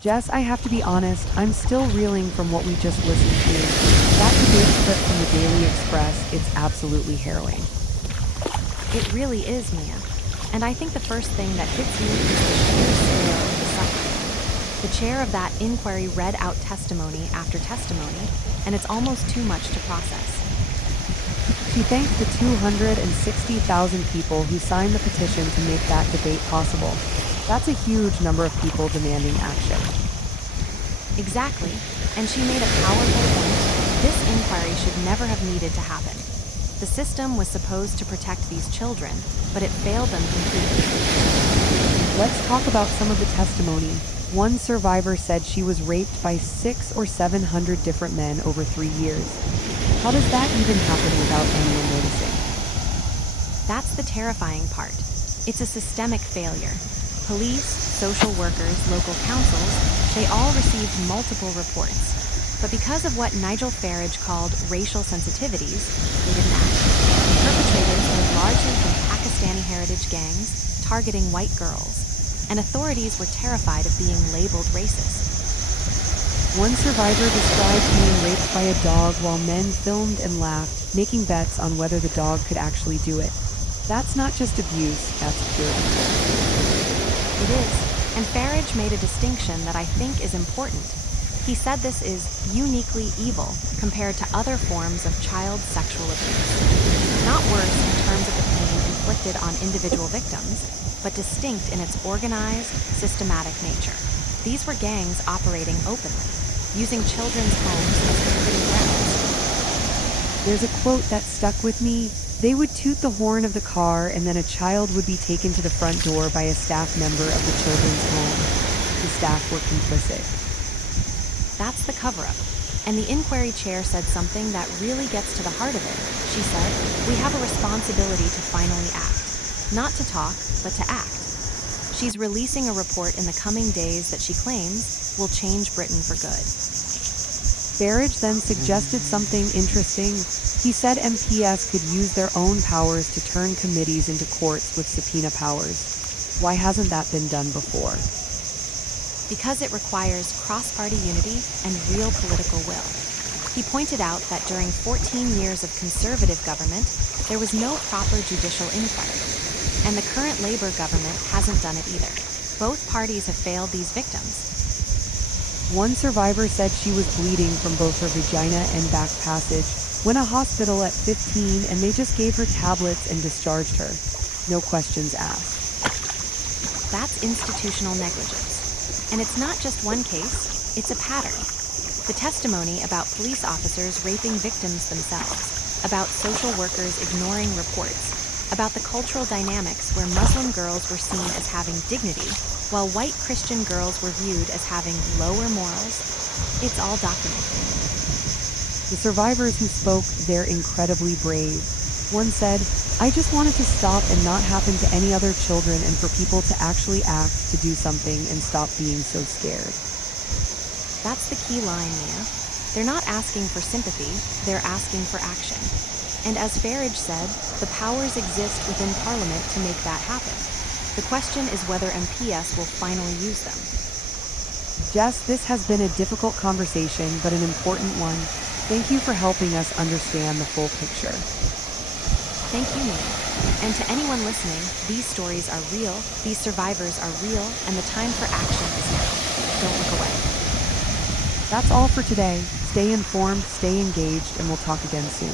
Jess, I have to be honest, I'm still reeling from what we just listened to. That debate clip from the Daily Express, it's absolutely harrowing. It really is, Mia. And I think the first thing that hits you is the sheer scale of the suffering. The chair of that inquiry read out testimony after testimony, and it's almost too much to process. She thanked the 260,000 people who signed the petition to make that debate possible. That's a huge number of people demanding action. Exactly, and she made a powerful point. This inquiry should never have needed to happen. The system was supposed to protect these children, but it failed them completely. Let's talk about some of the testimony. One survivor said she was raped by 600 or 700 different men over 3 years. How does that even happen without anyone noticing? That's the terrifying part. It's a systemic failure. Police, social workers, local councils, they all received multiple reports. But because of what Nigel Farage called racial sensitivities, they didn't act. Perpetrators were largely from Pakistani heritage gangs, targeting white girls, and authorities were terrified of being labeled racist. One survivor described being raped by a dog while men filmed and laughed, making bets on whether the dog could actually do it. That's not just abuse, that's pure evil. It is, and Farage made a distinction that I think is important. He said this is uniquely evil compared to other forms of child sexual abuse. Not worse in terms of the pain inflicted on individual victims, but distinct in its organized, systematic nature. These were gangs operating openly, using children's homes as proving grounds. There's a quote that stuck with me. They would toot the horn of the car, and then a child would be taken to the front door by a staff member of the children's home. The staff were complicit. That's the cover-up. And the inquiry chair said something that really gets to the heart of it. She said, we have a responsibility to finally act. Not to talk, but to act. She's releasing a report in the coming days that she claims will change Britain for good. Farage then suggested something interesting. He said MPs could use their own powers to turn committees into courts with subpoena powers. Why hasn't that been done before? Because it requires cross-party unity and real political will. He pointed out that during 14 years of conservative government, there was no proper judicial inquiry. And the current Labour government hasn't done it either. Both parties have failed these victims. One survivor said she was bleeding from both her vagina and back passage, went to hospital at 15, and they just gave her tablets and discharged her. No questions asked. That's institutional negligence. And it's not just one case, it's a pattern. The testimony about police officers raping victims themselves, about social workers ignoring reports, about the cultural dynamics where Muslim girls were seen as having dignity, while white Christian girls were viewed as having lower morals. It's all documented. The survivors who spoke, they're incredibly brave. One said, I just wanted to stop and not happen to any other children and for people to actually act, to do something and stop being so scared. That's the key line, Mia. They're not asking for sympathy, they're asking for action. And as Farage said, the powers exist within Parliament to make that happen. The question is whether MPs will finally use them. Jess, this has been a difficult conversation, but an important one. Thank you for helping us understand the full picture. Thank you, Mia. And to anyone listening, these stories are real, these survivors are real, and the time for action is now. Don't look away. That's all for today. Stay informed, stay engaged, and we'll talk again soon.